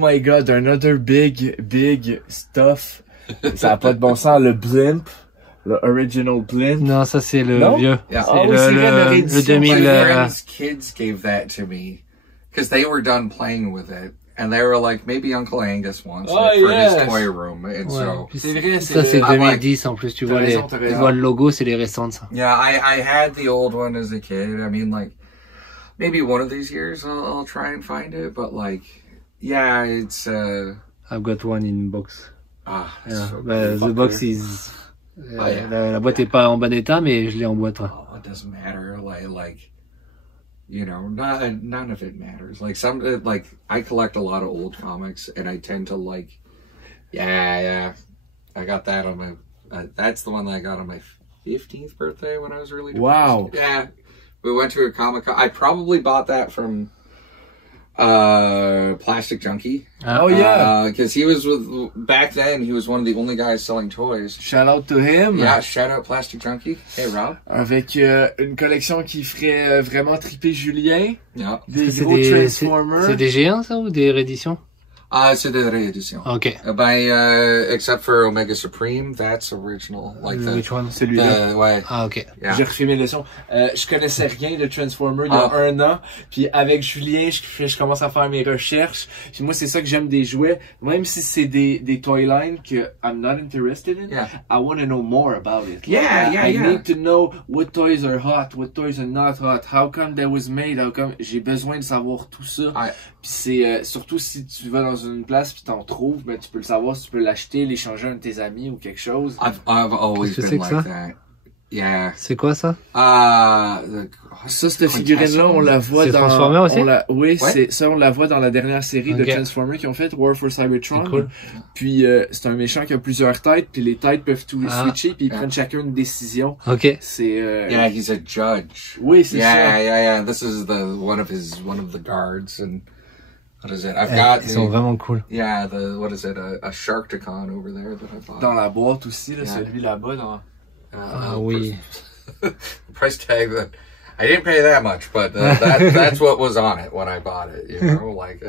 my god, another big stuff. Ça a pas de bon sens, le blimp. Le original blimp. Non, ça c'est le vieux. Yeah. C'est le 2000. My friend's kids gave that to me because they were done playing with it. And they were like, maybe Uncle Angus wants it for his toy room. And so, c'est vrai, ça c'est 2010 en plus, tu vois, tu vois le logo, c'est les récentes, ça. Yeah, I had the old one as a kid. I mean, like, maybe one of these years I'll try and find it, but like, yeah, it's, I've got one in box. Ah, yeah. so The box is, la boîte est pas en bon état, mais je l'ai en boîte. Oh, it doesn't matter. Like, you know, none of it matters. Like like I collect a lot of old comics, and I tend to like, yeah. I got that on my. That's the one that I got on my 15th birthday when I was really depressed. Wow. Yeah, we went to a Comic-Con. I probably bought that from Plastic Junkie. Oh yeah, because he was back then. He was one of the only guys selling toys. Shout out to him. Yeah, shout out Plastic Junkie. Hey Rob. Avec une collection qui ferait vraiment triper Julien. Yeah. Des gros Transformers. C'est des géants ça ou des rééditions? C'est des rééditions. Ok. Except for Omega Supreme, that's original. Like which one? Celui-là. Ouais. Ah, ok. Yeah. J'ai refait mes leçons. Je connaissais rien de Transformers il y a un an. Puis avec Julien, je commence à faire mes recherches. Puis moi, c'est ça que j'aime des jouets. Même si c'est des toy lines que I'm not interested in, I want to know more about it. I need to know what toys are hot, what toys are not hot, how come that was made, how come... J'ai besoin de savoir tout ça. Puis c'est surtout si tu vas dans une place puis t'en trouves, ben tu peux le savoir, si tu peux l'acheter, l'échanger à un de tes amis ou quelque chose. I've always been like that. Yeah. C'est quoi ça? Ça, cette figurine-là, on la voit dans... Transformers aussi? Oui, c'est ça, on la voit dans la dernière série de Transformers qu'ils ont fait, War for Cybertron. Cool. Puis c'est un méchant qui a plusieurs têtes, puis les têtes peuvent tout switcher, puis ils prennent chacun une décision. Ok. C'est... Yeah, he's a judge. Oui, c'est ça. Yeah. This is one of the guards, and what is it? I've got. Ils sont vraiment cool. Yeah, what is it? A Sharkticon over there that I bought. Dans la boîte aussi, là, celui là-bas, dans... oui. Price tag that I didn't pay that much, but that's what was on it when I bought it. You know, like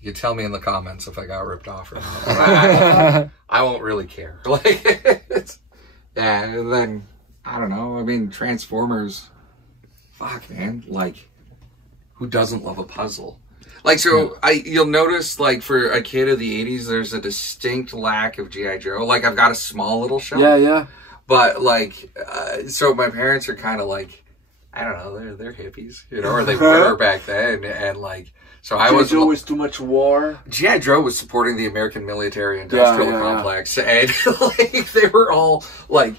you tell me in the comments if I got ripped off or not. I won't really care. Like, and then I don't know. I mean, Transformers. Fuck, man. Like, who doesn't love a puzzle? Like, so you'll notice, like, for a kid of the 80s, there's a distinct lack of G.I. Joe. Like, I've got a small little shelf. Yeah. But, like, so my parents are kind of like, I don't know, they're hippies, you know, or they were back then. And, like, so I was... G.I. Joe was too much war. G.I. Joe was supporting the American military-industrial complex. And, like, they were all, like,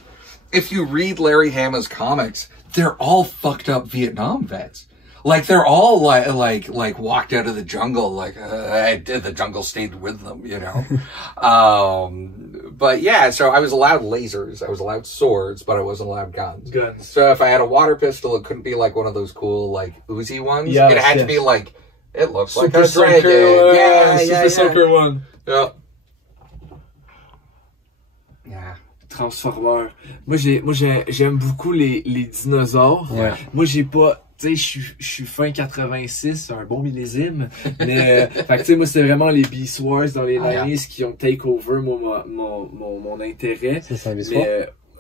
if you read Larry Hama's comics, they're all fucked up Vietnam vets. Like, they're all like walked out of the jungle, like, the jungle stayed with them, you know? But yeah, so I was allowed lasers, I was allowed swords, but I wasn't allowed guns. So if I had a water pistol, it couldn't be like one of those cool, like, Uzi ones. It had to be like, it looks like a dragon. Super Soaker one. Yeah. Transformers. Moi, j'aime beaucoup les dinosaures. Ouais. Moi, j'ai pas... Tu sais, je suis fin 86, un bon millésime. Mais, fait que tu sais, moi, c'était vraiment les Beast Wars dans les 90s qui ont take over mon intérêt. C'est ça, Beast Wars?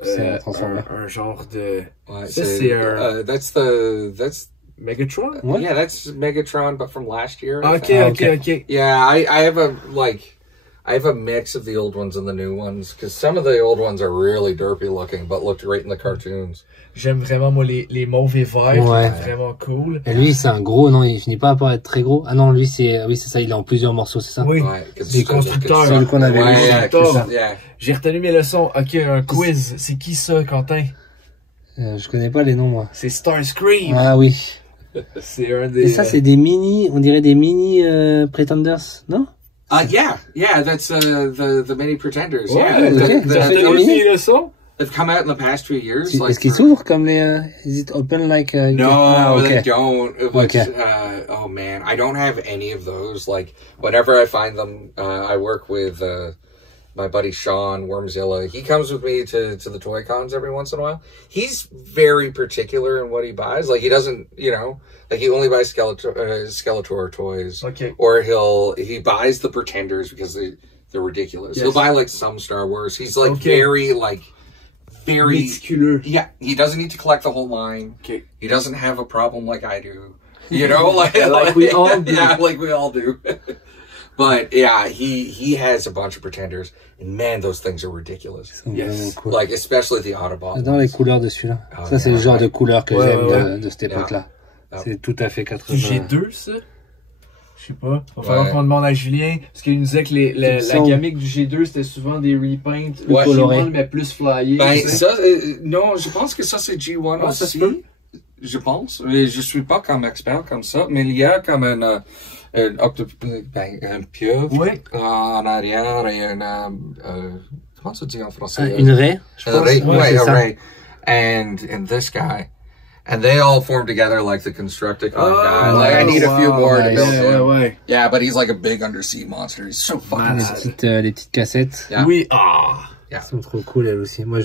C'est un Transformer. Un genre de... Ouais, ça, c'est un... That's Megatron? What? Yeah, that's Megatron, but from last year. Okay. Yeah, I have a mix of the old ones and the new ones, because some of the old ones are really derpy looking, but looked great in the cartoons. J'aime vraiment, moi, les mauves et verts, vraiment cool. Et lui, c'est un gros, non, il finit pas par être très gros. Ah non, lui, c'est ça, il est en plusieurs morceaux, c'est ça? Oui, c'est constructeur. C'est celui qu'on avait lu. J'ai retenu mes leçons. Ok, un quiz. C'est qui ça, Quentin? Je connais pas les noms, moi. C'est Starscream. Ah oui. C'est un des... Et ça, c'est des mini, on dirait des mini Pretenders, non? Yeah, that's the mini Pretenders. Oh, yeah, okay. they've come out in the past 2 years. Est-ce qu'ils s'ouvrent comme les... Is it open like... No, they don't. Oh man, I don't have any of those. Like, whenever I find them, I work with my buddy Sean Wormzilla, he comes with me to the toy cons every once in a while. He's very particular in what he buys. Like, he doesn't, you know, like, he only buys Skeletor toys. Okay. Or he buys the Pretenders because they're ridiculous. Yes. He'll buy, like, some Star Wars. He's, like, very meticulous. Yeah, he doesn't need to collect the whole line. Okay. He doesn't have a problem like I do. You know, like we all do. Yeah, like we all do. But yeah, he has a bunch of Pretenders, and man, those things are ridiculous. Yes. Cool. Like, especially the Autobot. J'adore les couleurs de celui-là. Oh, ça, c'est le genre de couleur que j'aime de cette Yeah. époque-là. C'est tout à fait 80. G2, ça? Je sais pas. Va falloir qu'on demande à Julien, parce qu'il nous disait que la gamique du G2, c'était souvent des repaints colorés, mais plus flyés. Ben, ça, non, je pense que ça, c'est G1 aussi. Ça se peut? Je pense. Je suis pas comme expert comme ça, mais il y a comme un pieuvre en arrière et comment ça dit en français? Une raie, je pense. A raie. And this guy. And they all form together like the Constructicon guy. Like, I need a few more to build him. Yeah, but he's like a big undersea monster. He's so fucking les petites cassettes. Yeah. Oui, Elles sont trop cool, elles aussi. Moi,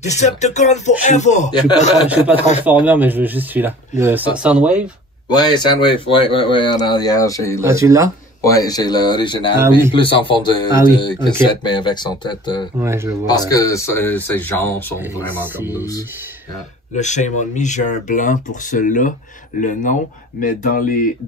Decepticon forever! Je suis pas Transformer, mais je veux juste celui-là. Le Soundwave? Ouais, Soundwave, ouais, en arrière, j'ai le... Ah, tu l'as? Ouais, j'ai l'original, Ah, mais oui. plus en forme de cassette, mais avec son tête. Ouais, je le vois. Parce que ses jambes sont vraiment comme loose. Yeah. Le Shame on Me, j'ai un blanc pour celui-là, le nom, mais dans les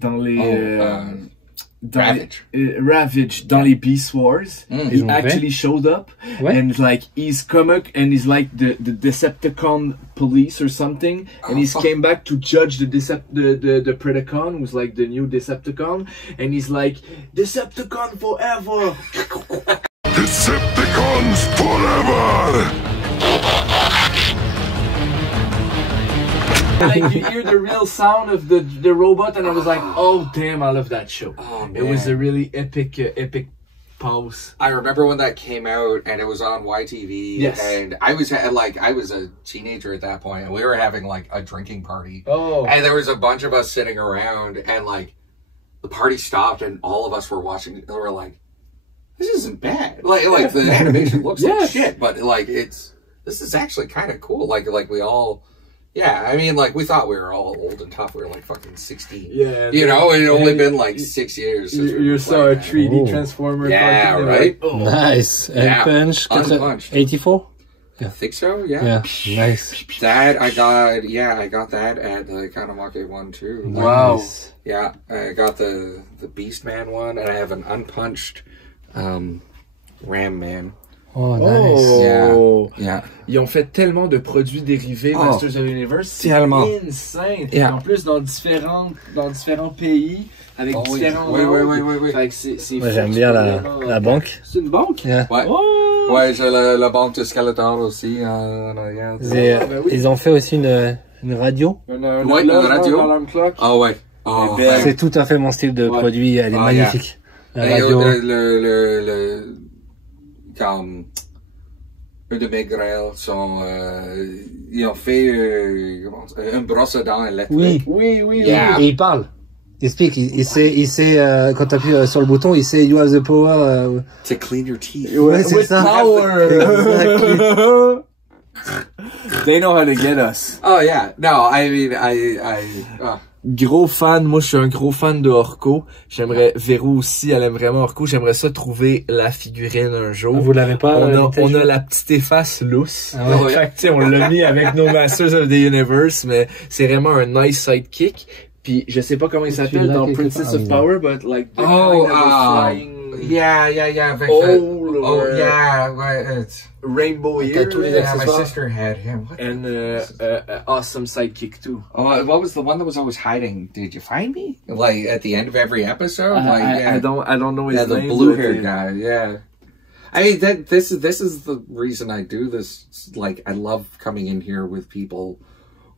Ravage, dans les Beast Wars, he actually showed up, and like he's come up, and he's like the Decepticon police or something, and he's came back to judge the Predacon, who's like the new Decepticon, and he's like, Decepticon forever! Decepticons forever! Like, you hear the real sound of the robot, and I was like, oh damn, I love that show. Oh, man. It was a really epic pause. I remember when that came out, and it was on YTV. Yes. And I was a teenager at that point, and we were having like a drinking party. Oh. And there was a bunch of us sitting around, and like the party stopped, and all of us were watching. They were like, "This isn't bad. Like the animation looks like shit, but like this is actually kind of cool. Like we all." Yeah, I mean, like, we thought we were all old and tough. We were, like, fucking 16. Yeah. You know, it had only been, like, 6 years since you saw a 3D Transformer. Yeah, cartoon, right? Like, Nice. Unpunched. 84? I think so, yeah. Yeah, nice. That, I got that at the Kanamake one, too. Like, wow. Yeah, I got the Beastman one, and I have an unpunched Ram Man. Oh, nice. Yeah. Ils ont fait tellement de produits dérivés, Masters of the Universe. C'est insane. Yeah. En plus, dans différents pays, avec différents noms. Oui. Fait que c'est Moi, j'aime bien la banque. C'est une banque? Yeah. Ouais. Oh. Ouais, j'ai la banque de Skeletor aussi. Ils ont fait aussi une radio. Une radio. Alarm clock. Ah ouais. Oh, c'est tout à fait mon style de produit. Elle est magnifique. La radio. Comme eux de Maigret ils ont fait une brosse à dents électrique. Oui. Et il parle. Il explique. Il sait quand tu appuies sur le bouton, il sait you have the power to clean your teeth. Ouais, c'est ça. Power. They know how to get us. Oh yeah. No, I mean Gros fan, moi je suis un gros fan de Orko. J'aimerais, Véro aussi, elle aime vraiment Orko. J'aimerais ça trouver la figurine un jour. Vous l'avez pas? On a la petite efface lousse. Ah ouais. Fait que, tu sais, on l'a mis avec nos Masters of the Universe, mais c'est vraiment un nice sidekick. Puis je sais pas comment il s'appelle dans Princess of Power, but like the flying. Yeah. It's Rainbow Ear. My sister had him. And awesome sidekick too. Oh, what was the one that was always hiding? Did you find me? Like at the end of every episode? I don't know his name. The blue-haired guy. Yeah. I mean, this is the reason I do this. Like, I love coming in here with people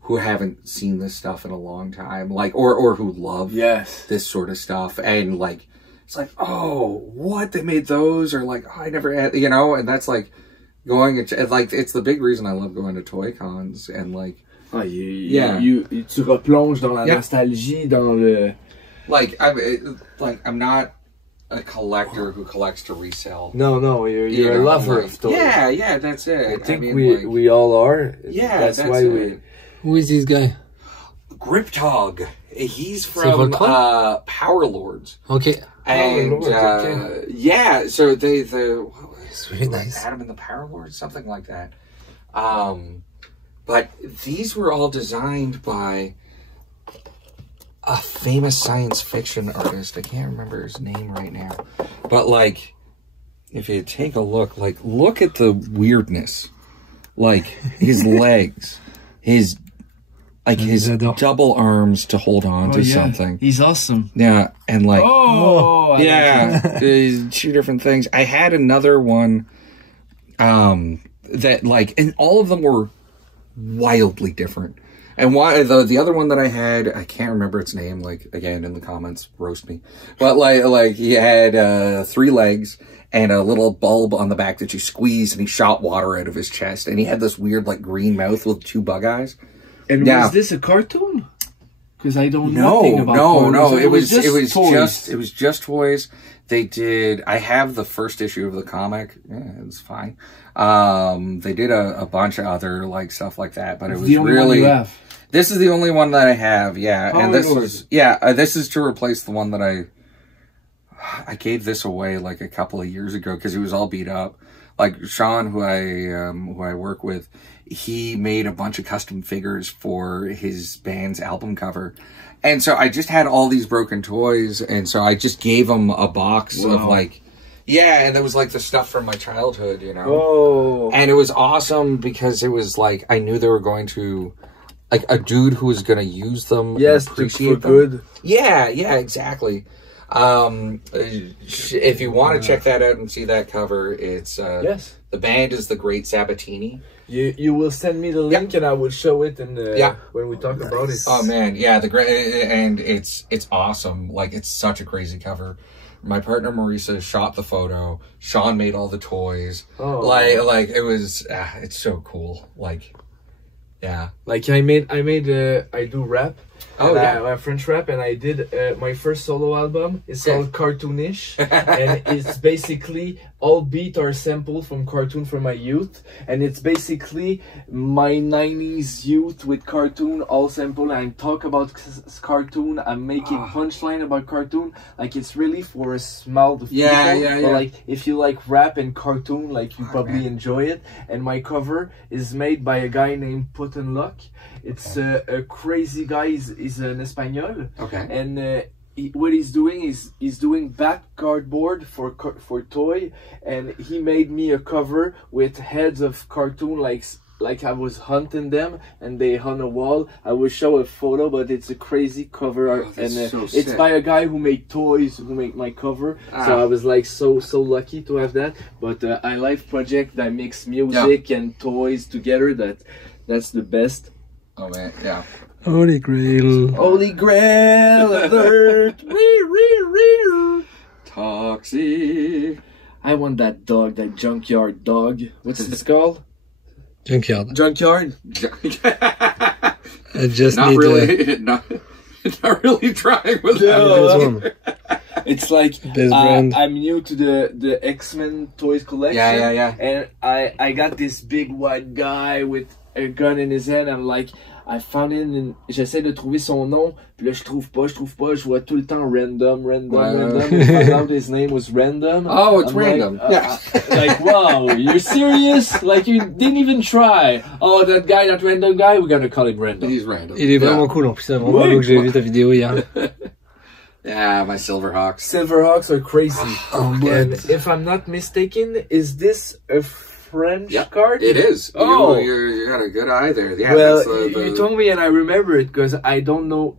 who haven't seen this stuff in a long time, like, or who love this sort of stuff, and like, it's like, oh, what, they made those, or like, oh, I never had, you know, and that's like going, like, it's the big reason I love going to toy cons, and like, tu replonges dans la nostalgie, dans le, I'm not a collector who collects to resell. No, you're a lover of toys. Yeah, that's it. I think we all are. Yeah, that's why it. Who is this guy? Griptog. He's from Power Lords. Okay. And yeah, so it's really nice. Adam and the Power Lords, something like that. But these were all designed by a famous science fiction artist. I can't remember his name right now. But like, if you take a look, like, look at the weirdness. Like, his legs, his double arms to hold on to something. He's awesome. Yeah, and like, two different things. I had another one that like, and all of them were wildly different. And the other one that I had, I can't remember its name. Like, again, in the comments, roast me. But like he had 3 legs and a little bulb on the back that you squeeze, and he shot water out of his chest. And he had this weird like green mouth with 2 bug eyes. And was this a cartoon? Because I don't know nothing about cartoons. No. It was just toys. They did. I have the first issue of the comic. Yeah, it was fine. They did a bunch of other like stuff like that, but it was really. This is the only one that I have. Yeah, and this is to replace the one that I gave this away like a couple of years ago because it was all beat up. Like Sean, who I work with, he made a bunch of custom figures for his band's album cover. And so I just had all these broken toys, and so I just gave him a box of like, and there was like the stuff from my childhood, you know. Oh. And it was awesome because it was like, I knew they were going to, like, a dude who was going to use them. Yes, appreciate them. Good. Yeah, exactly. If you want to check that out and see that cover, it's the band is the Great Sabatini. You will send me the link and I will show it when we talk about it. Oh man, yeah, and it's awesome. Like, it's such a crazy cover. My partner Marisa shot the photo. Sean made all the toys. Oh, like it was. It's so cool. Like, yeah. Like I do rap. Oh yeah, my French rap, and I did my first solo album. It's called Cartoonish, and it's basically all beat or sample from cartoon from my youth, and it's basically my 90s youth with cartoon all sample. And I talk about cartoon. I'm making punchline about cartoon. Like, it's really for a small people. Yeah. But like, if you like rap and cartoon, like, you probably enjoy it. And my cover is made by a guy named Put and Luck. It's a crazy guy. He's an Espanol. Okay. And what he's doing is he's doing back cardboard for toy, and he made me a cover with heads of cartoon, like I was hunting them and they on a wall. I will show a photo, but it's a crazy cover, it's by a guy who made toys, who made my cover. So I was like so lucky to have that. But I like project that mix music and toys together. That's the best. Oh man, yeah. Holy Grail. Holy Grail alert. Toxic. I want that dog, that junkyard dog. What's it called? Junkyard. I just not need really, not really trying with that. It's like I'm new to the X-Men toys collection. Yeah. And I got this big white guy with a gun in his hand. I'm like, I found it and j'essaie de trouver son nom, puis là je trouve pas, je vois tout le temps random. I found out his name was Random. Oh, it's random. Like, wow, you're serious? Like, you didn't even try. Oh, that random guy, we're gonna call him Random. He's random. Il est vraiment cool en plus, c'est vraiment beau que j'ai vu ta vidéo hier. Yeah, my Silverhawks. Silverhawks are crazy. And if I'm not mistaken, is this a French card? It is. Oh, you got a good eye there. Yeah, well, you told me and I remember it because I don't know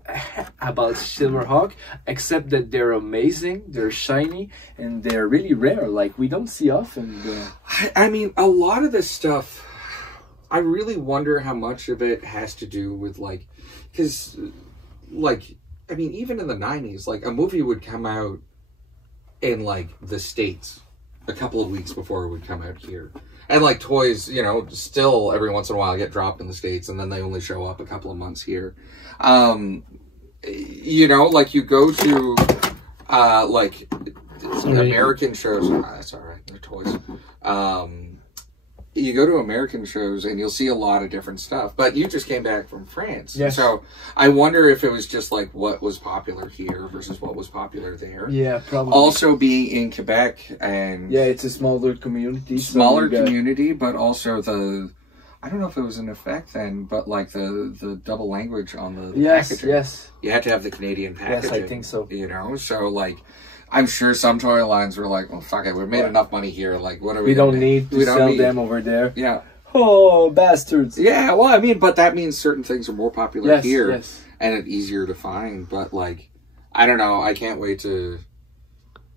about Silverhawk except that they're amazing, they're shiny, and they're really rare. Like, we don't see often. I mean, a lot of this stuff, I really wonder how much of it has to do with, like, because, like, I mean, even in the 90s, like, a movie would come out in, like, the States a couple of weeks before it would come out here. And, like, toys, you know, still every once in a while get dropped in the States, and then they only show up a couple of months here. You know, like, you go to, like, American shows. That's all right. They're toys. You go to American shows and you'll see a lot of different stuff. But you just came back from France. Yes. So I wonder if it was just like what was popular here versus what was popular there. Yeah, probably. Also being in Quebec and... Yeah, it's a smaller community. Smaller community, but also the... I don't know if it was an effect then, but like the double language on the packaging. Yes. You had to have the Canadian packaging. Yes, I think so. You know, so like... I'm sure some toy lines were like, well, fuck it, we've made enough money here. Like, what are we don't need to sell them over there. Yeah. Oh, bastards. Yeah, well, I mean, but that means certain things are more popular here. Yes. And it's easier to find. But, like, I don't know. I can't wait to...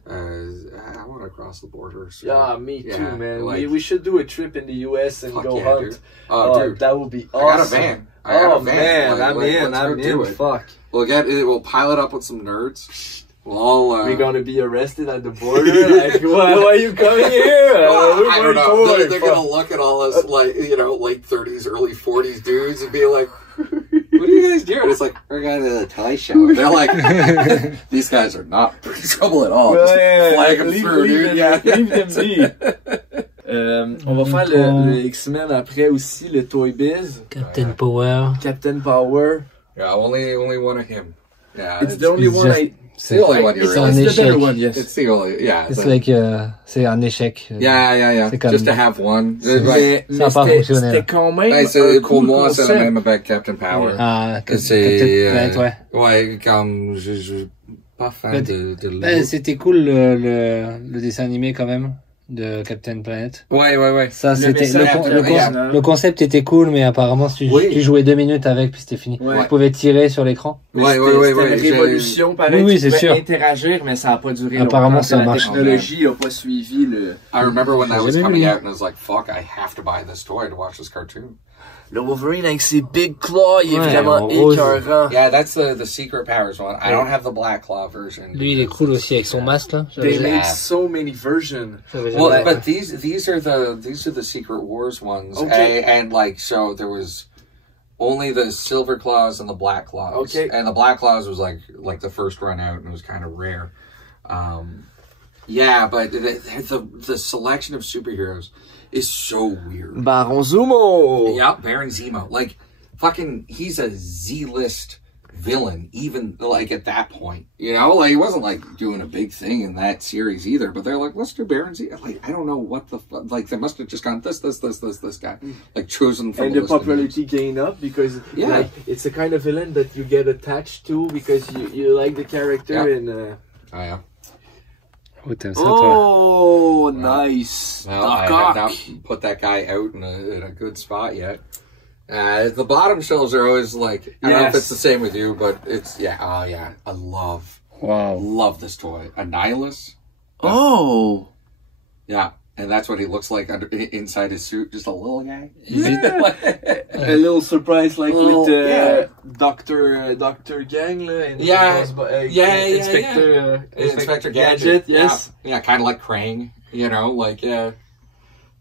I want to cross the border. So, yeah, me too, man. Like, we should do a trip in the US and go hunt. Dude. Oh, dude. That would be awesome. I got a van. Man, like, I'm in. Fuck. We'll pile it up with some nerds. We're gonna be arrested at the border. Like, why are you coming here? I don't know. They're gonna look at all us like, you know, late 30s, early 40s dudes and be like, "What are you guys doing?" It's like, we're going to the toy show. They're like, these guys are not in trouble at all. Just flag them through, dude. Leave them be. On va faire le X-Men après aussi, le Toy Biz. Captain Power. Captain Power. Yeah, only one of him. Yeah, it's the only one It's the only one you're really. It's the better one, yes. It's the only, yeah. It's like, c'est un échec. Yeah. Just to have one. Mais c'était quand même pour moi, c'est le même avec Captain Power. Ah, c'est... Ouais, comme je suis pas fan de c'était cool le dessin animé quand même. De Captain Planet. Ouais. Ça, c'était, le concept était cool, mais apparemment, tu jouais 2 minutes avec, puis c'était fini. Tu pouvais tirer sur l'écran. Ouais. C'était une révolution, pareil. Oui, c'est sûr. Interagir, mais ça a pas duré apparemment, longtemps. Ça marche. La technologie a pas suivi le... I remember when that was coming out and I was like, fuck, I have to buy this toy to watch this cartoon. Le Wolverine avec ses big claws, il est vraiment écœurant. Yeah, that's the Secret Powers one. I don't have the Black Claw version. Lui, il est cool aussi avec son masque là. They made so many versions. Well, but these are the Secret Wars ones. Okay. And like, so there was only the Silver Claws and the Black Claws. Okay. And the Black Claws was like the first run out and it was kind of rare. Yeah, but the selection of superheroes is so weird. Baron Zemo. Yeah, Baron Zemo. Like, fucking, he's a Z-list villain, even, like, at that point. You know? Like, he wasn't, like, doing a big thing in that series either, but they're like, let's do Baron Zemo. Like, I don't know what the fuck. Like, they must have just gone, this guy. Like, chosen from and the popularity gained up because, like, it's a kind of villain that you get attached to because you like the character and... Oh, yeah. Oh, nice. Well, I have not put that guy out in a good spot yet. The bottom shelves are always like, I don't know if it's the same with you, but it's, I love this toy. A Nihilus. Oh. Yeah. And that's what he looks like inside his suit, just a little guy. Yeah. A little surprise, like with Dr. Gang, and Inspector Gadget. Yes, yeah, kind of like Krang, you know, like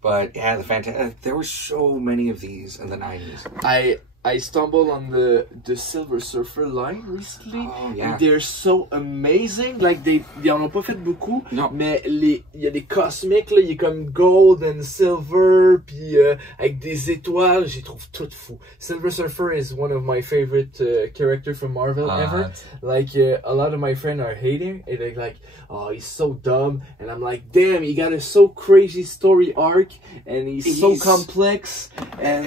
But yeah, there were so many of these in the 90s. I stumbled on the Silver Surfer line recently. Oh, yeah. They're so amazing. Like, ils en ont pas fait beaucoup. Non. Mais il y a des cosmiques, là. Il y a comme gold and silver, puis avec des étoiles. J'y trouve tout fou. Silver Surfer is one of my favorite characters from Marvel ever. Like, a lot of my friends are hating. And they're like, oh, he's so dumb. And I'm like, damn, he got a so crazy story arc. And he's so complex. And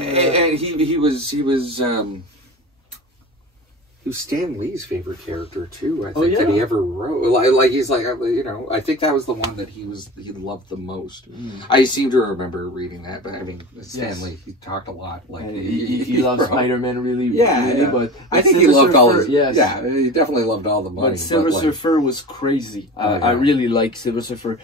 he was Stan Lee's favorite character too. I think that he ever wrote. Like he's like, you know, I think that was the one that he loved the most. I seem to remember reading that, but I mean, Stan Lee, he talked a lot. Like he loves Spider-Man really, but I think he loved all his. Yeah, he definitely loved all the money. But Silver Surfer was crazy. I really like Silver Surfer.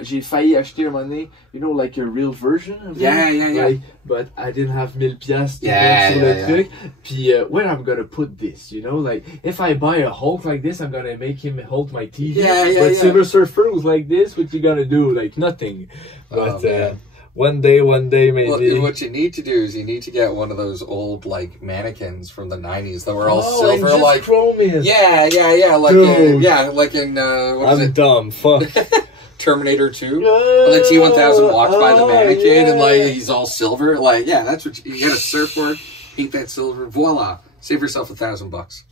J'ai failli acheter un moment donné, you know, like a real version of it. Like, but I didn't have 1000 piastres to mettre sur le truc. Puis, where I'm gonna put this, you know? Like, if I buy a Hulk like this, I'm gonna make him hold my TV. But Silver Surfer was like this, what you gonna do? Like, nothing. But, One day, maybe. Well, what you need to do is you need to get one of those old like mannequins from the 90s that were all silver, and like chromium. yeah, like like in what is I'm it? dumb. Fuck. Terminator 2. And then T-1000 walks by the mannequin and like he's all silver. Like that's what you get a surfboard, paint that silver, voila, save yourself $1,000.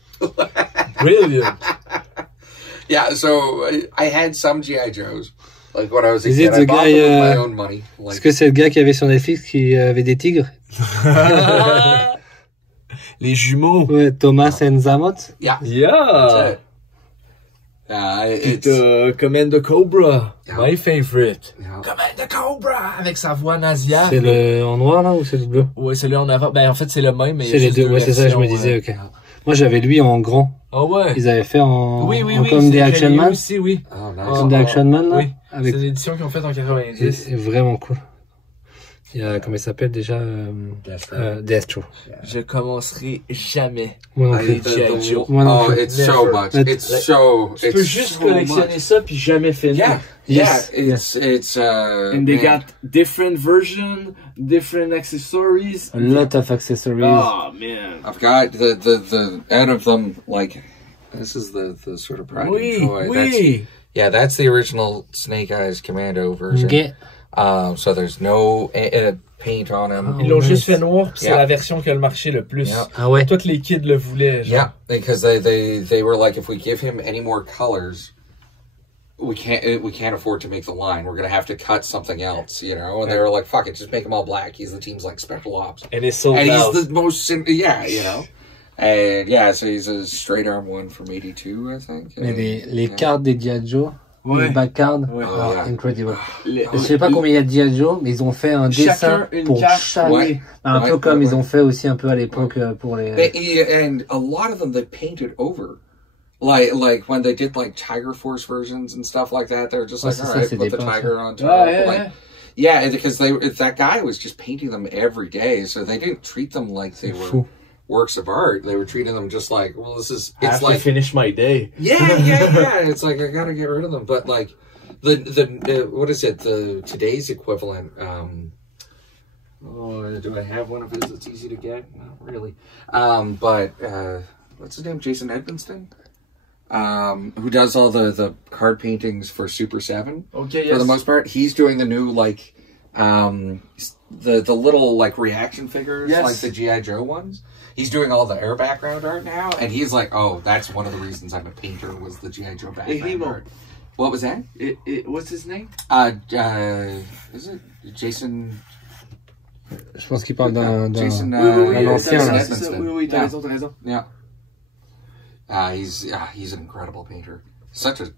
Brilliant. Yeah, so I had some G.I. Joes. Like when I was a Is kid, it I the bought guy, them with my own money. Like, Est-ce que c'est le gars qui avait sur Netflix qui avait des tigres? Les jumeaux. Ouais, Thomas and Zamot. yeah. Yeah. It's Commander Cobra. Yeah. My favorite. Yeah. Commander Cobra. Avec sa voix nasillarde. C'est le en noir là ou c'est le bleu? Ouais, celui en avant. Ben, en fait, c'est le même, mais il y a C'est les juste deux. Ouais, c'est ça, je me disais, ok. Moi, j'avais lui en grand. Ah ouais. Ils avaient fait en comme c'est des Action Nihilus Man. aussi, oui. Oh, nice. Comme des Action Man, là. Oui. Avec... C'est une édition qu'ils ont faite en 90. C'est vraiment cool. Il y a, comment il s'appelle déjà? Destro. Je commencerai jamais. Moi non à plus. les G.I. Joe. Moi non Oh, plus. it's so Never. much. It's so. Tu peux juste collectionner ça puis jamais finir. Yeah, Yes. it's And they got different versions, different accessories. A lot of accessories. Oh man. I've got the out of them like this is the sort of pride and joy. Oui. That's the original Snake Eyes Commando version. Okay. So there's no paint on him. Ils l'ont juste fait noir, puis c'est Yeah. la version qui a le marché le plus. Yeah. Ah ouais. Tous les kids le voulaient. Genre. Yeah, because they were like, if we give him any more colors, we can't afford to make the line. We're gonna have to cut something else, you know. And they were like, fuck it, just make him all black. He's the team's like special ops, And it's sold and out. he's the most you know. And yeah, so he's a straight arm one from '82, I think. Mais les cartes des G.I. Joe, Ouais. les back cards, Ouais. are Yeah. incredible. Les- Je sais pas combien il y a de G.I. Joe, mais ils ont fait un Chacun dessin une pour carte. chaque. Ouais. Un peu Ouais, comme ouais, ils ont fait aussi un peu à l'époque pour les. And a lot of them they painted over. Like when they did like Tiger Force versions and stuff like that, they're just like, c'est all ça, right, c'est put des the pinces, tiger on top. Ah, yeah, like, yeah, because that guy was just painting them every day, so they didn't treat them like they were fou. works of art. They were treating them just like, well, this is. I have It's to like, finish my day. yeah. It's like I gotta get rid of them, but like the what is it? The today's equivalent. Do I have one of his that's easy to get? Not really. But what's his name? Jason Edmonston. Who does all the card paintings for Super 7 Okay, for the yes. most part. He's doing the new like the little like reaction figures, Yes. like the G.I. Joe ones. He's doing all the air background art now, and he's like, oh, that's one of the reasons I'm a painter was the G.I. Joe background Himo. art. What was that? What's his name? Is it Jason? Je pense qu'il parle d'un. Jason, un ancien, Jason là. Edmonston. Oui, t'as Yeah. raison, t'as raison. Yeah. He's an incredible painter.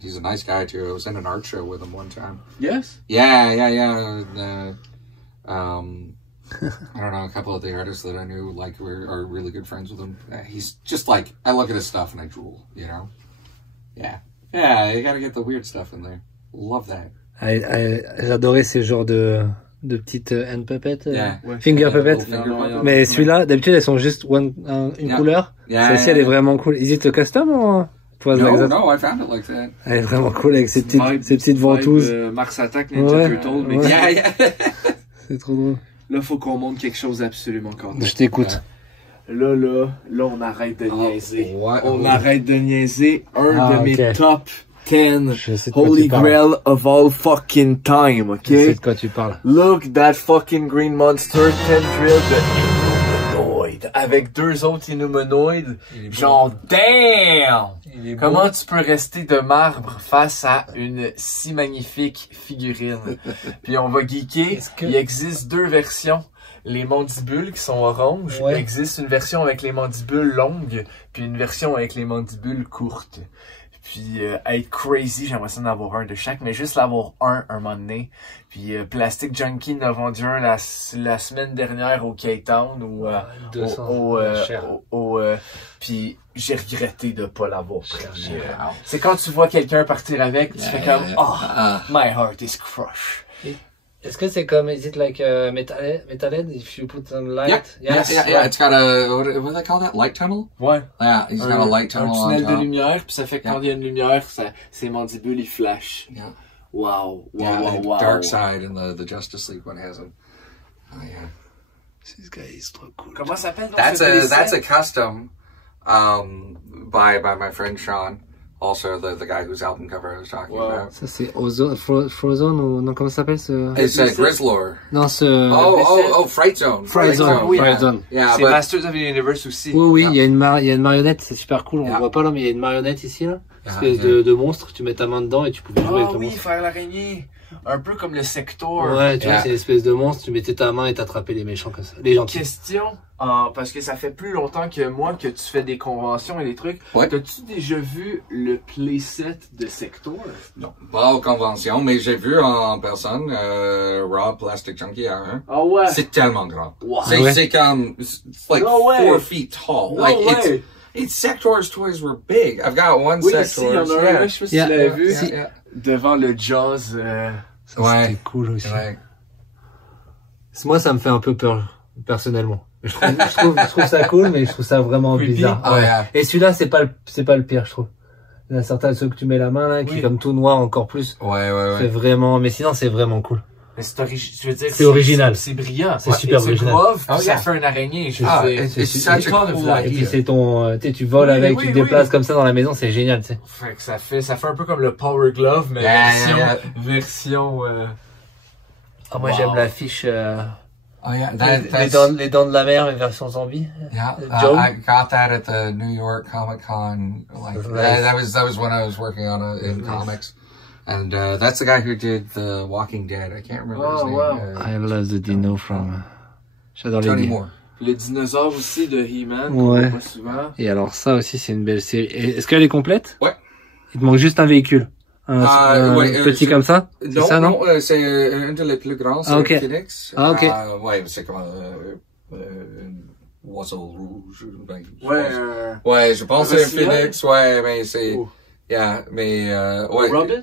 He's a nice guy too. I was in an art show with him one time. Yes? Yeah. And, I don't know, a couple of the artists that I knew like are really good friends with him. He's just like, I look at his stuff and I drool, you know? Yeah, you gotta get the weird stuff in there. Love that. J'adorais ces genres de petites hand puppets, Yeah. finger puppets. Finger puppets. Mais celui-là, d'habitude, elles sont juste une Yeah. couleur. Yeah, Celle-ci, elle est vraiment cool. Is it a custom ou pour No, I found it like that. Elle est vraiment cool avec ses petites ventouses. Mars Attack, Ninja Ouais. Turtle, mais Ouais. Yeah. C'est trop drôle. là, faut qu'on montre quelque chose d'absolument cordon. Je t'écoute. Là, on arrête de niaiser. what? On arrête de niaiser. Un de mes ok. top 10 Je sais de quoi Holy tu parles. Grail of all fucking time, Je sais ok? de quoi tu parles. Look, that fucking green monster tendril de Inhumanoid. Avec deux autres Inhumanoids. Genre, damn! Comment tu peux rester de marbre face à une si magnifique figurine? Puis on va geeker. Il existe deux versions. Les mandibules qui sont oranges. Ouais. Il existe une version avec les mandibules longues, puis une version avec les mandibules courtes. Puis être crazy, j'aimerais ça en avoir un de chaque, mais juste l'avoir un moment donné. Puis Plastic Junkie en a vendu un la semaine dernière au Cape Town ou 200, cher. puis j'ai regretté de pas l'avoir pris. C'est quand tu vois quelqu'un partir avec, tu fais comme my heart is crushed. Est-ce que c'est comme, is it like Metalhead, if you put some light? Yeah. It's got a, what do they call that? Light tunnel? Ouais. Yeah, he's got a light tunnel un on tunnel de top. lumière, puis ça fait que quand il y a une lumière, ses mandibules, ils flashent. Yeah. Wow. Dark Side and the Justice League one has him. Oh yeah. This guy is trop cool. Comment ça s'appelle? That's a custom by my friend Sean. Also, the guy whose album cover I was talking about. Ça, c'est Frozen ou non, comment ça s'appelle ce... It's Grizzlor. Non, ce... Oh, Fright Zone. Fright Zone. Oui, Fright Zone. Yeah, c'est Masters of the Universe aussi. Oui, il y a une marionnette, c'est super cool. On le voit pas là, mais il y a une marionnette ici, là. Espèce de monstre, tu mets ta main dedans et tu pouvais jouer avec le monstre. Faire l'araignée. Un peu comme le Sector. Ouais, tu vois, c'est une espèce de monstre, tu mettais ta main et t'attrapais les méchants comme ça. Les gentils. Question, parce que ça fait plus longtemps que moi que tu fais des conventions et des trucs. Ouais. T'as-tu déjà vu le playset de Sector? Non, pas aux conventions, mais j'ai vu en personne Raw Plastic Junkie à un. Ah ouais. C'est tellement grand. Wow. C'est comme, it's like 4 feet tall. No like way. it's Sector's toys were big. I've got one Oui, Sector's. ici, il y en a un, là, je sais pas si tu l'avais vu. Yeah. Devant le Jaws. Ça, Ouais. c'était cool aussi. Ouais. Moi, ça me fait un peu peur, personnellement. Je trouve ça cool, mais je trouve ça vraiment Creepy. bizarre. Oh, Ouais. yeah. Et celui-là, c'est pas le pire, je trouve. Il y en a certains, ceux que tu mets la main, là, qui est comme tout noir encore plus. Ouais. C'est vraiment, mais sinon, c'est vraiment cool. Mais je veux dire, C'est original. C'est brillant. C'est super original. Ça fait un araignée. Je Ah, veux dire. it's such a cool Et puis idea. c'est ton, tu voles Oui, avec, oui, tu te oui. déplaces comme ça dans la maison, c'est génial, tu sais. Fait que ça fait un peu comme le Power Glove, mais version. Ah, moi, Wow. j'aime l'affiche, Oh yeah, les dents de la mer, version zombie. Yeah, Joe? I got that at the New York Comic Con. Like Nice. that was when I was working on in comics, and that's the guy who did The Walking Dead. I can't remember his name. wow. I love the dino from, j'adore les Tony dinos. Moore. Le dinosaure aussi de He-Man, Ouais. qu'on voit pas souvent. Et alors ça aussi, c'est une belle série. Est-ce qu'elle est complète? Ouais. Il te manque juste un véhicule. Un ouais, petit comme ça? C'est ça, non? c'est un des plus grands, c'est ok. Phoenix. Ok. Ouais, c'est comme un oiseau rouge. Ouais, je pense que c'est un Rossignol? Phoenix, ouais, mais c'est, Oh. yeah, mais, ouais. Robin?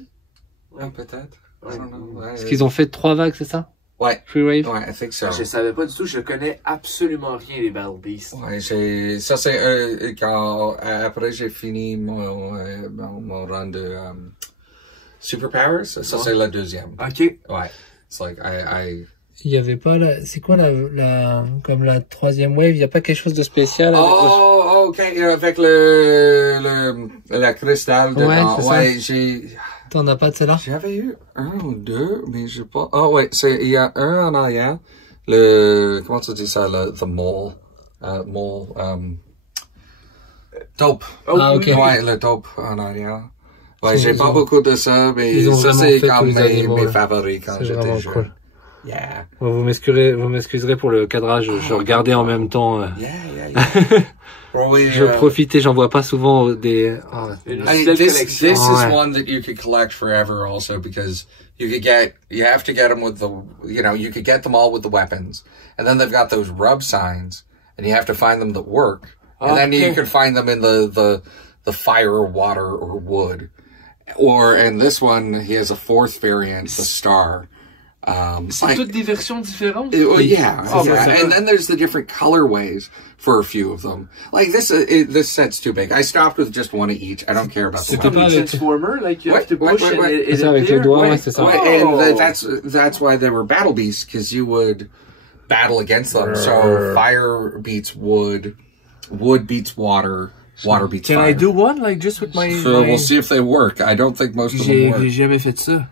Ouais, peut-être. I don't know. Ouais. Est-ce qu'ils ont fait 3 vagues, c'est ça? Ouais. Free Wave? Ouais, I think so. Je savais pas du tout, je connais absolument rien des Battle Beasts. Ouais, ça c'est quand après j'ai fini mon run de Superpowers, ça c'est la deuxième. Ok. Ouais, it's like I. Il y avait pas c'est quoi comme la troisième wave, il y a pas quelque chose de spécial? Oh, ok, avec la cristal de. Ouais, c'est ouais, ça. j'ai. T'en as pas de celle-là? J'avais eu un ou deux, mais j'ai pas. Oh ouais, il y a un en arrière. Comment tu dis ça, the mole, dope. Ah, ok. Ouais, le dope en arrière. Ouais, j'ai pas beaucoup de ça, mais ils ont ça vraiment c'est fait comme tous les animaux, mes là. favoris quand C'est j'étais vraiment jeune. cool. Yeah. Vous m'excuserez pour le cadrage, je regardais en même temps. Yeah. Oui, Je profitais, j'en vois pas souvent des. this is Ouais. one that you could collect forever also because you have to get them with you could get them all with the weapons. And then they've got those rub signs and you have to find them that work. And then you could find them in the fire, water, or wood. And this one, he has a fourth variant, the star. C'est toutes des versions différentes? Yeah. Oh, yeah. And then there's the different colorways for a few of them. Like this set's too big. I stopped with just one of each. I don't care about the C'est comme weapons. les Transformers, like you have to push and C'est ça, avec le doigt, ouais, c'est ça. And that's why they were battle beasts, because you would battle against them. So fire beats wood beats water beats Can fire. I do one, like just with my... So we'll see if they work. I don't think most of them work. J'ai jamais fait ça.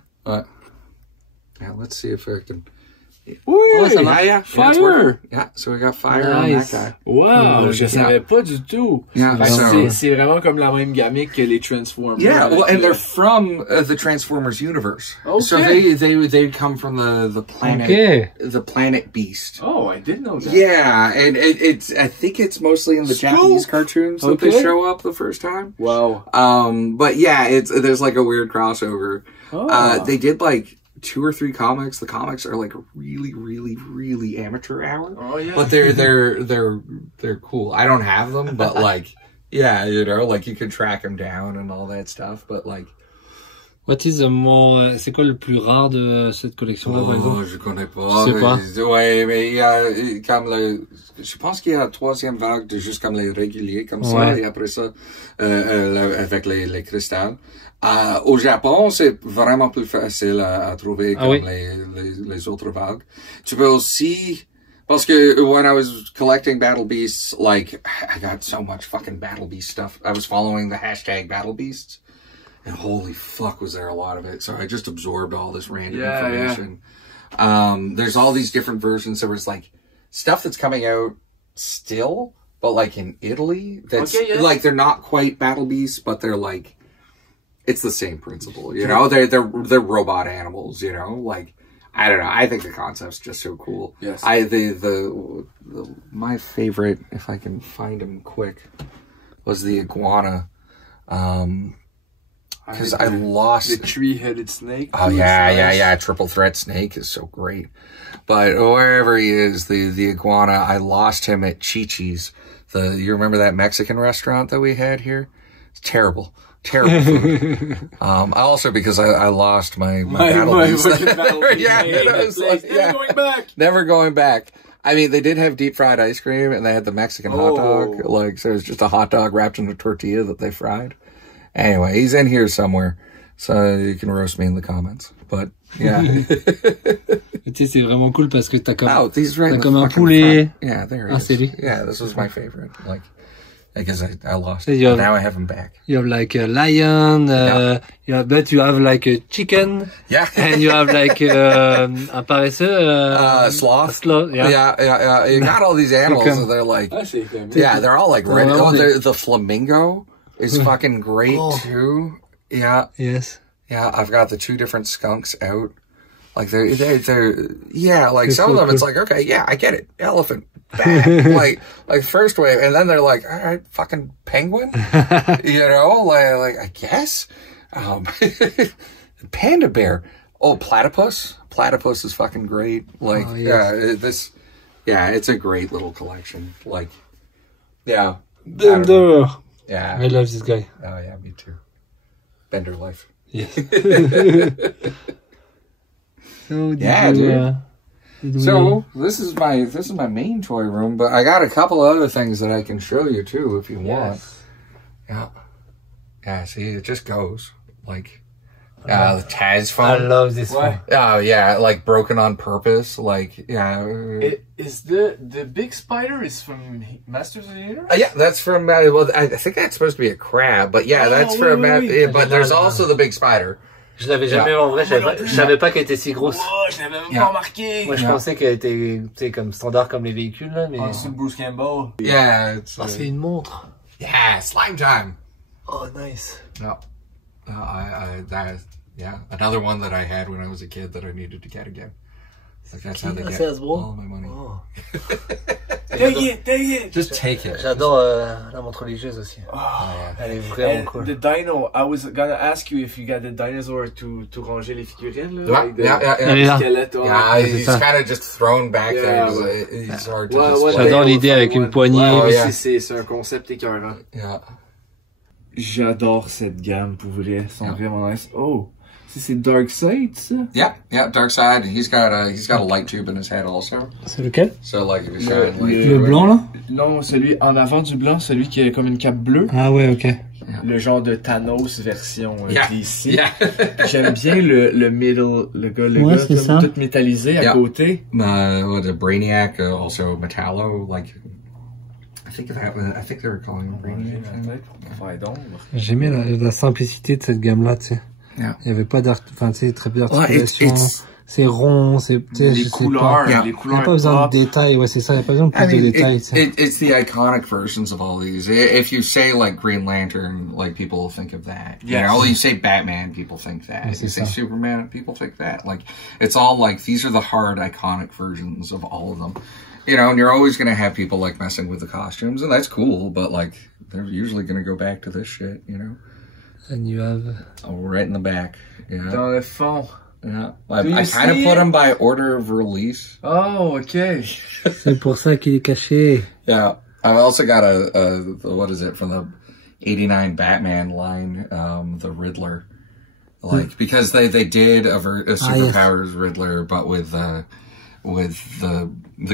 Yeah, let's see if I can. Oui! ça marche. Yeah, Fire! it's working. Yeah, so we got fire on Nice. that guy. Wow! Je savais pas du tout. Yeah, Fait que so- c'est vraiment comme la même gamique que les Transformers. Yeah, well, Like, and they're from the Transformers universe. Okay. So they come from the planet Ok. the planet Beast. Oh, I didn't know that. Yeah, and it's I think it's mostly in the Japanese cartoons that they Okay. show up the first time. Wow. But yeah, there's like a weird crossover. Oh. They did like 2 or 3 comics. The comics are like really, really, really amateur hour. Oh, yeah. But they're cool. I don't have them, but like, yeah, like you can track them down and all that stuff. But like, What is the more, c'est quoi le plus rare de cette collection-là, par exemple? Je connais pas. Je sais pas. Ouais, mais il y a, comme je pense qu'il y a la troisième vague de juste comme les réguliers, comme ça, et après ça, avec les cristals. Au Japon, c'est vraiment plus facile à trouver comme les autres vagues. Tu peux aussi, parce que when I was collecting Battle Beasts, like, I got so much fucking Battle Beast stuff. I was following the hashtag Battle Beasts, and holy fuck was there a lot of it. So I just absorbed all this random information. Yeah. There's all these different versions. There was like stuff that's coming out still, but like in Italy, that's like, they're not quite Battle Beasts, but they're like, it's the same principle, you know, they're robot animals, you know, like, I don't know. I think the concept's just so cool. Yes. My favorite, if I can find him quick, was the iguana. Cause I lost the tree-headed snake. Oh yeah. Triple threat snake is so great. But wherever he is, the iguana, I lost him at Chi-Chi's. You remember that Mexican restaurant that we had here? It's terrible. Terrible food. Also because I lost my battle beast. Never going back. Never going back. I mean, they did have deep fried ice cream and they had the Mexican hot dog. Like, so it was just a hot dog wrapped in a tortilla that they fried. Anyway, he's in here somewhere. So you can roast me in the comments. But, yeah. Tu sais, c'est vraiment cool parce que t'as comme, t'as comme un poulet. Yeah, there he is. Yeah, this was my favorite. Like, I guess I lost it. Now I have him back. You have like a lion, but you have like a chicken. Yeah. And you have like, un paresseux, sloth. Yeah. You got all these animals and they're like, they're all like red. The flamingo is fucking great too. Yeah. Yes. Yeah, I've got the 2 different skunks out. Like they're like some of them it's like, okay, yeah, I get it. Elephant. Bad. like first wave, and then they're like, all right, fucking penguin. You know, like I guess. Panda bear. Oh, platypus. Platypus is fucking great. Like, it's a great little collection. Like, yeah. Bender. Yeah. I love this guy. Oh yeah, me too. Bender life. Yes. Dude. So this is my main toy room, but I got a couple of other things that I can show you too if you want. Yeah. See, it just goes like the Taz phone. I love this one. Oh yeah, like broken on purpose. Like is the big spider is from Masters of the Universe? Yeah, that's from. Well, I think that's supposed to be a crab, but yeah, that's from. But there's also the big spider. Je l'avais jamais en vrai, je savais pas qu'elle était si grosse. Je l'avais même pas remarqué. Moi, je pensais qu'elle était, tu sais, comme standard comme les véhicules, là, mais. C'est Bruce Campbell. Yeah, c'est une montre. Yeah, slime time. Oh, nice. No. Another one that I had when I was a kid that I needed to get again. Like that's how they get all my money. Oh. Take it. Just take it. J'adore la montre religieuse aussi. Elle est vraiment cool. The dino, I was gonna ask you if you got the dinosaur to ranger les figurines là. Yeah. Squelette, yeah, he's kind of just thrown back there. He's hard to display. J'adore l'idée avec une poignée. C'est un concept écœurant. Yeah. J'adore cette gamme pour vrai, ils sont vraiment nice. Oh. C'est Dark Side, ça? Yeah, Dark Side. He's got a light tube in his head also. C'est lequel? So like if you shine le blanc là? Non, celui en avant du blanc, celui qui a comme une cape bleue. Ah ouais, ok. Le genre de Thanos version d'ici. Yeah. J'aime bien le middle, le gars tout métallisé à côté. The Brainiac, also Metallo, like. I think they were calling him Brainiac. J'aimais la simplicité de cette gamme-là, tu sais. Yeah. Il y avait pas très peu d'articulation. C'est rond, les couleurs. Il n'y a pas besoin de détails, c'est ça, il n'y a pas besoin de plus de détails. It's the iconic versions of all these. If you say like Green Lantern, like people think of that. Yes. You know, you say Batman, people think that. You say Superman, people think that. Like, it's all like, these are the hard iconic versions of all of them. You know, and you're always going to have people like messing with the costumes, and that's cool, but like, they're usually going to go back to this shit, you know? And you have... Oh, right in the back. Yeah. Dans le fond. Yeah. I kind of put them by order of release. Oh, okay. C'est pour ça qu'il est caché. Yeah. I've also got what is it, from the 89 Batman line, the Riddler. Like, because they did a superpowers Riddler, but with the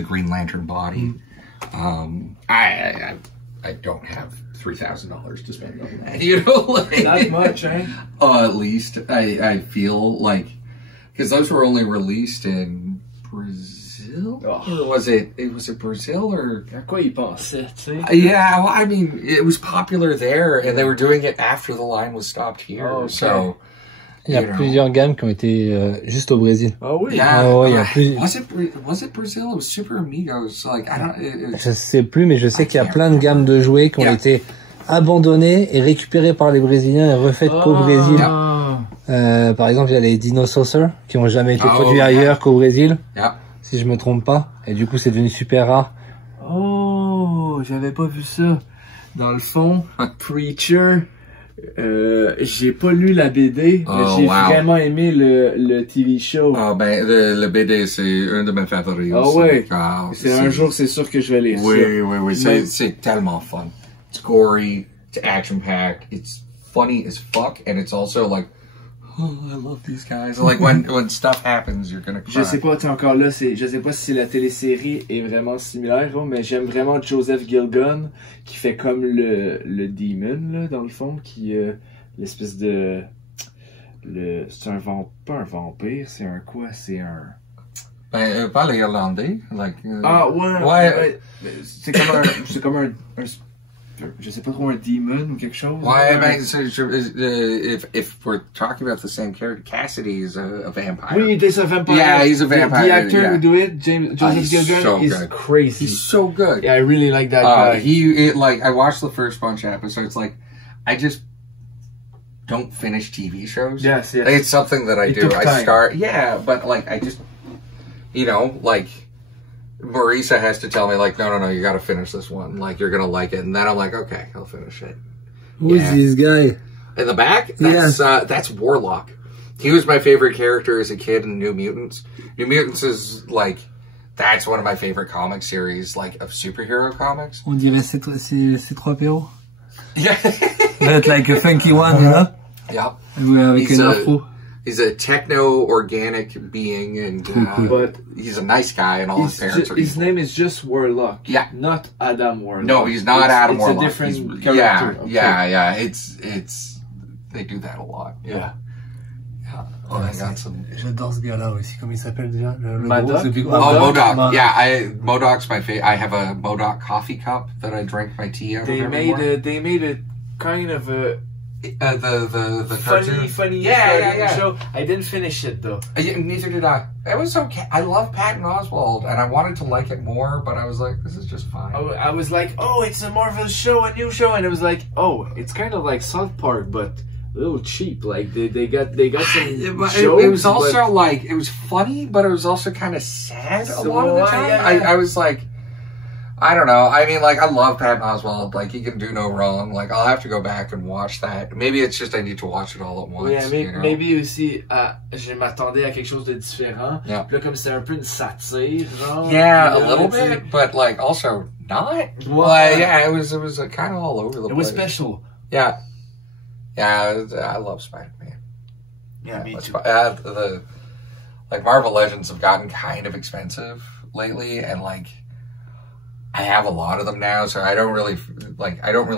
Green Lantern body. I don't have $3,000 to spend on that, you know? Like, not much, eh? At least I feel like, because those were only released in Brazil, or was it Brazil or? À quoi ils pensaient, tu sais? Yeah, well, I mean, it was popular there, and they were doing it after the line was stopped here. Oh, okay. So il y a plusieurs gammes qui ont été juste au Brésil. Ah oui. Yeah, il y a plus... was it Brazil? It was Super Amigos. Like, I don't. Je sais plus, mais je sais qu'il y a plein de gammes de jouets qui ont été abandonnées et récupérées par les Brésiliens et refaites qu'au Brésil. Par exemple, il y a les Dino Saucer qui ont jamais été produits ailleurs qu'au Brésil, si je me trompe pas. Et du coup, c'est devenu super rare. Oh, j'avais pas vu ça. Dans le fond, Preacher. J'ai pas lu la BD, mais j'ai vraiment aimé le TV show. Ah ben, le BD, c'est un de mes favoris. Ah ouais. C'est un jour, c'est sûr que je vais lire ça. Oui. C'est tellement fun. It's gory, it's action-packed, it's funny as fuck, and it's also like, oh, I love these guys. Like, when stuff happens, you're gonna cry. Je sais pas, t'es encore là, je sais pas si la télésérie est vraiment similaire, mais j'aime vraiment Joseph Gilgun, qui fait comme le Demon, là, dans le fond, qui, l'espèce de, c'est pas un vampire, c'est un quoi? C'est un... Ben, pas les Irlandais, like... ouais. C'est comme un je sais pas trop, un demon ou quelque chose. Ouais, ben, if we're talking about the same character, Cassidy is a vampire. Oui, he's a vampire. Yeah, he's a vampire. The actor who do it, Joseph Gilgun, is crazy. He's so good. Yeah, I really like that guy. I watched the first bunch of episodes, like, I just don't finish TV shows. Yes. Like, it's something that I do. I start, but, like, I just, you know, like, Marisa has to tell me, like, no, you gotta finish this one. Like, you're gonna like it. And then I'm like, okay, I'll finish it. Who is this guy? In the back? That's Warlock. He was my favorite character as a kid in New Mutants. New Mutants is, like, that's one of my favorite comic series, like, of superhero comics. On dirait C3PO. Yeah. That's like a funky one, you know? Yeah. Avec un afro. He's a techno-organic being, and but he's a nice guy, and all his parents are his name is just Warlock. Yeah. Not Adam Warlock. No, he's not Adam Warlock. It's a different character. Yeah. It's they do that a lot. Yeah. Oh, I got some. J'adore ce gars-là aussi. Comment il s'appelle déjà? MODOK. Yeah, MODOK's my favorite. I have a MODOK coffee cup that I drink my tea out of every morning. They made a kind of a the cartoon. funny show. I didn't finish it though. Neither did I. It was okay. I love Patton Oswalt, and I wanted to like it more, but I was like, this is just fine. I was like, oh, it's a Marvel show, a new show, and it was like, oh, it's kind of like South Park, but a little cheap. Like they got some shows. It was also like, it was funny, but it was also kind of sad a lot of the time. I was like, I don't know. I mean, like, I love Patton Oswalt. Like, he can do no wrong. Like, I'll have to go back and watch that. Maybe it's just I need to watch it all at once. Yeah, maybe aussi, je m'attendais à quelque chose de différent. Yeah. Puis là, comme c'était un peu une satire, genre. Yeah, a little bit, but, like, also not. Well, yeah, it was kind of all over the place. It was special. Yeah. Yeah, I love Spider-Man. Yeah, me too. Like, Marvel Legends have gotten kind of expensive lately, and, like, I have a lot of them now, so I don't really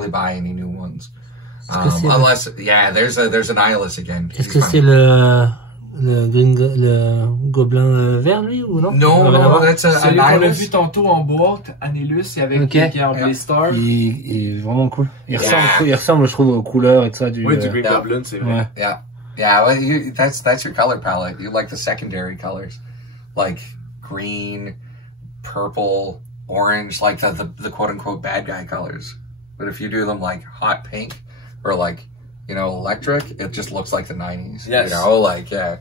buy any new ones. Unless, there's a Nihilus again. Est-ce que c'est le gobelin vert, lui, ou non? No, that's a Celui qu'on a Nihilus. vu tantôt en boîte, Nihilus, avec qui est en blister. Il est vraiment cool. Il ressemble, je trouve, aux couleurs et tout ça du Green Goblin, c'est vrai. Ouais. Yeah, well, that's your color palette. You like the secondary colors. Like green, purple, orange, like the quote-unquote bad guy colors. But if you do them like hot pink or like, you know, electric, it just looks like the 90s. Yes. You know, like, yeah.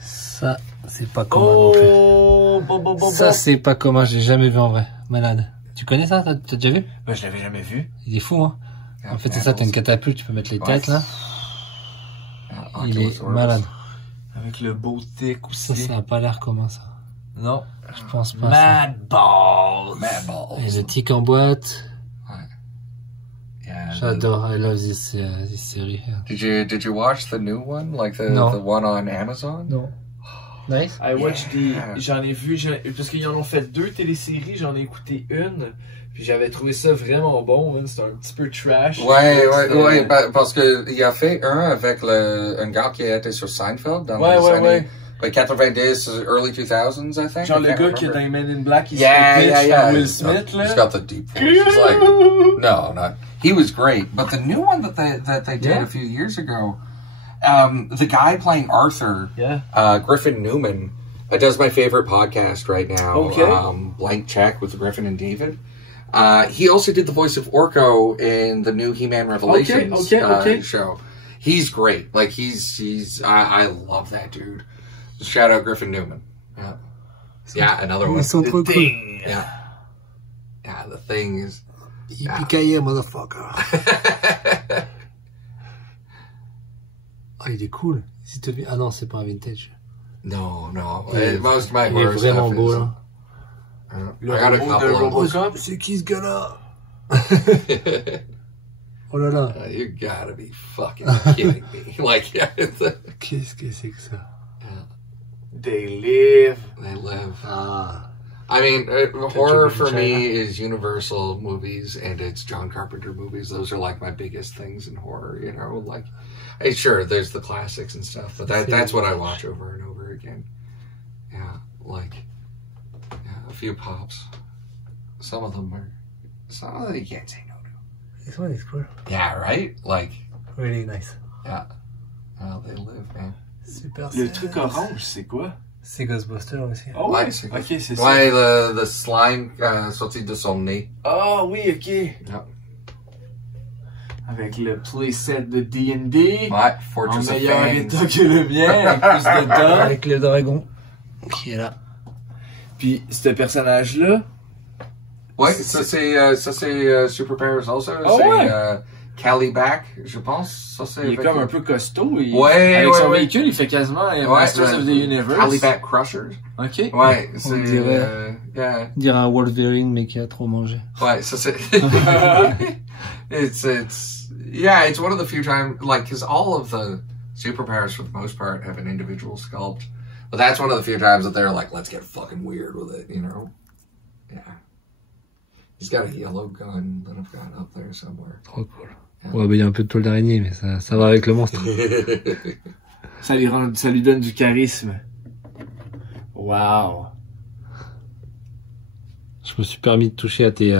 Ça, c'est pas commun non plus. Ça, c'est pas commun, j'ai jamais vu en vrai. Malade. Tu connais ça? T'as déjà vu? Moi, je l'avais jamais vu. Il est fou, hein? En fait, c'est ça, t'as une catapulte, tu peux mettre les têtes, là. Il est malade. Avec le beau tic aussi. Ça a pas l'air commun, ça. Non. Je pense pas. Mad Balls. Mad Balls. Et le tic en boîte. Yeah. J'adore. I love this series. Did you watch the new one, like the one on Amazon? Non. Nice. I watched j'en ai vu, parce qu'ils en ont fait 2 téléséries, j'en ai écouté une, puis j'avais trouvé ça vraiment bon, hein, c'était un petit peu trash. Ouais, parce que il a fait un avec un gars qui était sur Seinfeld dans les années 90, early 2000s, I think. Genre le gars qui est dans Men in Black, il se pitch Will Smith, là. He's got the deep voice. He's like, no, not. He was great, but the new one that they did a few years ago, the guy playing Arthur, Griffin Newman, does my favorite podcast right now, Blank Check with Griffin and David. He also did the voice of Orko in the new He-Man Revelations show. He's great. Like I love that dude. Shout out Griffin Newman. Yeah, another one. Ils sont trop cool. Yeah, the Thing is. Yippee-ki-yay, motherfucker. Ah, il est cool. Ah non, c'est pas un vintage. No. Most of my horror stuff vraiment beau, là. I got a couple of... C'est qui ce gars-là? Oh là là. You gotta be fucking kidding me. Like, Qu'est-ce que c'est que ça? They live. I mean, horror for me is Universal movies and it's John Carpenter movies. Those are like my biggest things in horror, you know? Like, sure, there's the classics and stuff, but that's what I watch over and over again. Yeah, like, a few pops. Some of them you can't say no to. This one is cool. Yeah, right? Like. Really nice. Yeah. Oh, they live, man. Super. Le truc orange, c'est quoi? C'est Ghostbusters aussi. Oh ouais, ok, c'est ça. Ouais, le slime sorti de son nez. Ah oui, ok. Yeah. Avec le playset de D&D. Ouais, Fortress of meilleur Fangs. état que le mien, avec plus de dents. Avec le dragon qui est là. Puis, ce personnage-là. Ouais, ça c'est Super Powers also. Oh, c'est Calibac, je pense. Ça, c'est il est comme un peu costaud. Avec son véhicule, il fait quasiment Masters of the Universe. Calibac Crushers. Ok. Ouais, on dirait un Wolverine, mais qui a trop mangé. Ouais, ça c'est... it's one of the few times, like, because all of the superpowers for the most part have an individual sculpt. But that's one of the few times that they're like, let's get fucking weird with it, you know? Yeah. He's got a yellow gun that I've got up there somewhere. Trop cool. Ouais, bah, il y a un peu de toile d'araignée, mais ça va avec le monstre. ça lui donne du charisme. Wow. Je me suis permis de toucher à tes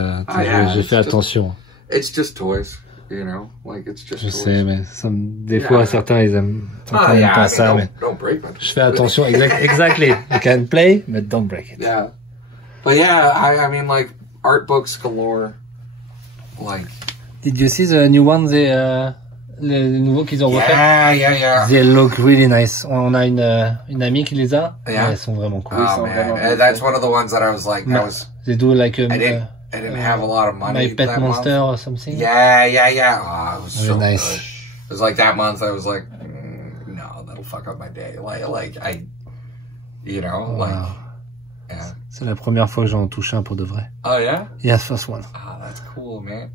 j'ai fait attention. It's just toys, you know, like it's just toys. Je sais, mais des fois certains ils aiment pas ça, mais don't break it. Je fais attention, exactly. You can play, but don't break it. Yeah. But yeah, I mean, like, art books galore, like. Did you see the new one, les nouveaux qu'ils ont refait? Yeah. They look really nice. On a une amie qui les a. Yeah. Elles sont vraiment cool. Oh man, that's one of the ones that I was like, They do like I didn't have a lot of money. My Pet that Monster month. or something. Yeah. Oh, it was so nice. good. It was like that month. I was like, no, that'll fuck up my day. Like you know, like, yeah. C'est la première fois que j'en touche un pour de vrai. Oh yeah. Yeah, first one. Oh, that's cool, man.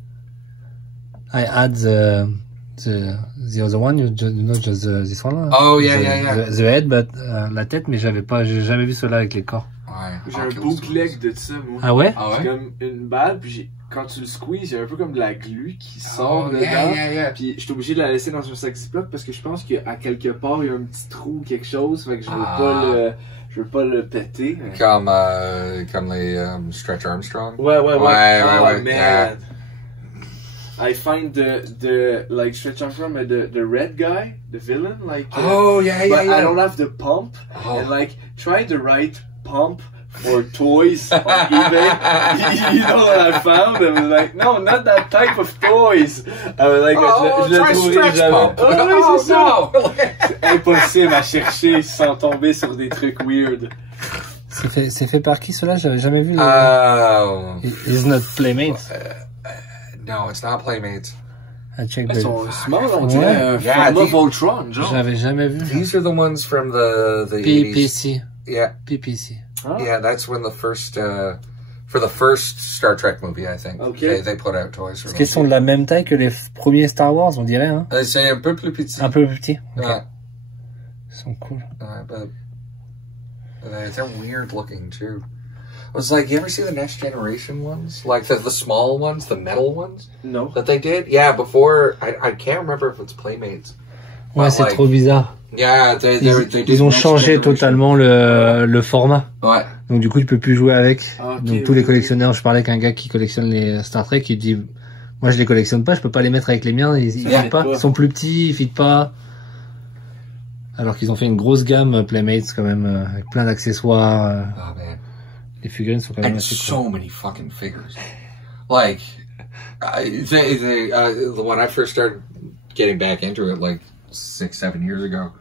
I had the other one, you know, just this one. Oh yeah. The head, but la tête, mais j'ai jamais vu cela avec les corps. Ouais. J'ai un bootleg de ça, moi. Ah ouais? C'est comme une balle, puis quand tu le squeezes, il y a un peu comme de la glu qui sort dedans. Yeah. Puis je suis obligé de la laisser dans un sac Ziploc parce que je pense qu'à quelque part, il y a un petit trou ou quelque chose, fait que je veux pas le péter. Comme les Stretch Armstrong. Ouais. Ouais, man. Yeah. I find the like Stretch Armstrong, the red guy, the villain, like. Oh yeah. But I don't have the pump, and like try the right pump for toys on eBay. You know what I found? I was like, no, not that type of toys. I was like, je try stretch pump. Oh, c'est ça. No. C'est impossible à chercher sans tomber sur des trucs weird. C'est fait par qui cela? J'avais jamais vu. It's not Playmates. No, it's not Playmates. I checked Ils sont small, on dirait Voltron, genre. J'avais jamais vu. These are the ones from the PPC. 80s. Yeah. PPC. Yeah, that's when the first For the first Star Trek movie, I think. Okay. They put out toys for Est-ce qu'ils sont de la même taille que les premiers Star Wars, on dirait, hein? C'est un peu plus petit. Un peu plus petits? Okay. Ouais. Ils sont cool. But they're weird looking, too. I was like, you ever see the Next Generation ones? Like the small ones, the metal ones? No. That they did? Yeah, before, I can't remember if it's Playmates. Ouais, c'est trop bizarre. Yeah, ils ont changé totalement le format. Ouais. Donc du coup, tu peux plus jouer avec. Okay, donc tous les collectionneurs, je parlais avec un gars qui collectionne les Star Trek, il dit, moi je les collectionne pas, je peux pas les mettre avec les miens, ils fit pas, ils sont plus petits, ils fit pas. Alors qu'ils ont fait une grosse gamme Playmates quand même, avec plein d'accessoires. Oh man. Les figurines sont quand même assez cool. So many fucking figures. Like, when I first started getting back into it, like 6-7 years ago,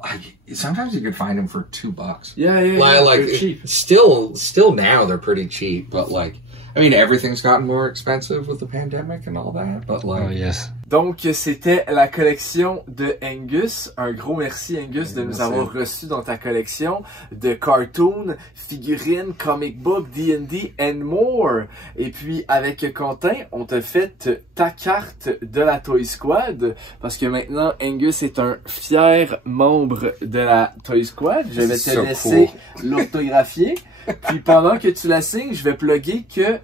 like sometimes you could find them for $2. Yeah, like they're cheap. Still now they're pretty cheap, but like, I mean, everything's gotten more expensive with the pandemic and all that, but like... Oh, yes. Donc, c'était la collection de Angus. Un gros merci, Angus, de nous avoir reçus dans ta collection de cartoons, figurines, comic book, D&D, and more. Et puis, avec Quentin, on t'a fait ta carte de la Toy Squad, parce que maintenant, Angus est un fier membre de la Toy Squad. Je vais te laisser l'orthographier. Puis pendant que tu la signes, je vais plugger que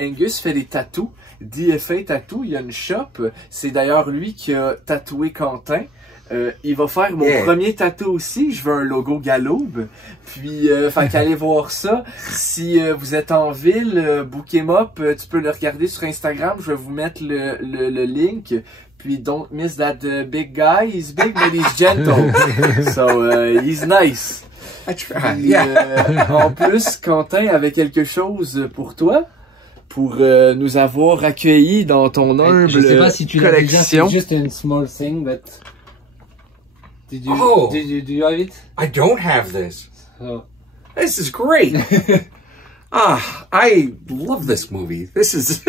Angus fait des tatous, DFA Tattoo, il y a une shop, c'est d'ailleurs lui qui a tatoué Quentin. Il va faire mon premier tatou aussi, je veux un logo Galoube. Puis, fait qu'allez voir ça. Si vous êtes en ville, bookez-moi up, tu peux le regarder sur Instagram, je vais vous mettre le link. Puis, don't miss that big guy, he's big but he's gentle. So, he's nice. En plus, Quentin avait quelque chose pour toi, pour nous avoir accueillis dans ton humble collection. Je sais pas si tu l'as déjà, c'est just a small thing, but do you have it? I don't have this. Oh. This is great. I love this movie. This is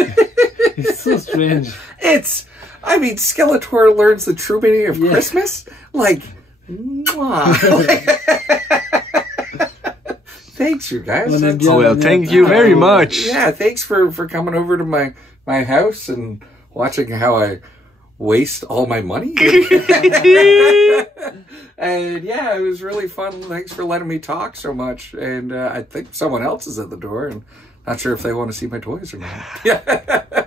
it's so strange. I mean, Skeletor learns the true meaning of Christmas. Like, thanks, you guys. Well, thank you very much. Yeah, thanks for coming over to my house and watching how I waste all my money. And yeah, it was really fun. Thanks for letting me talk so much. And I think someone else is at the door, and not sure if they want to see my toys or not. Yeah.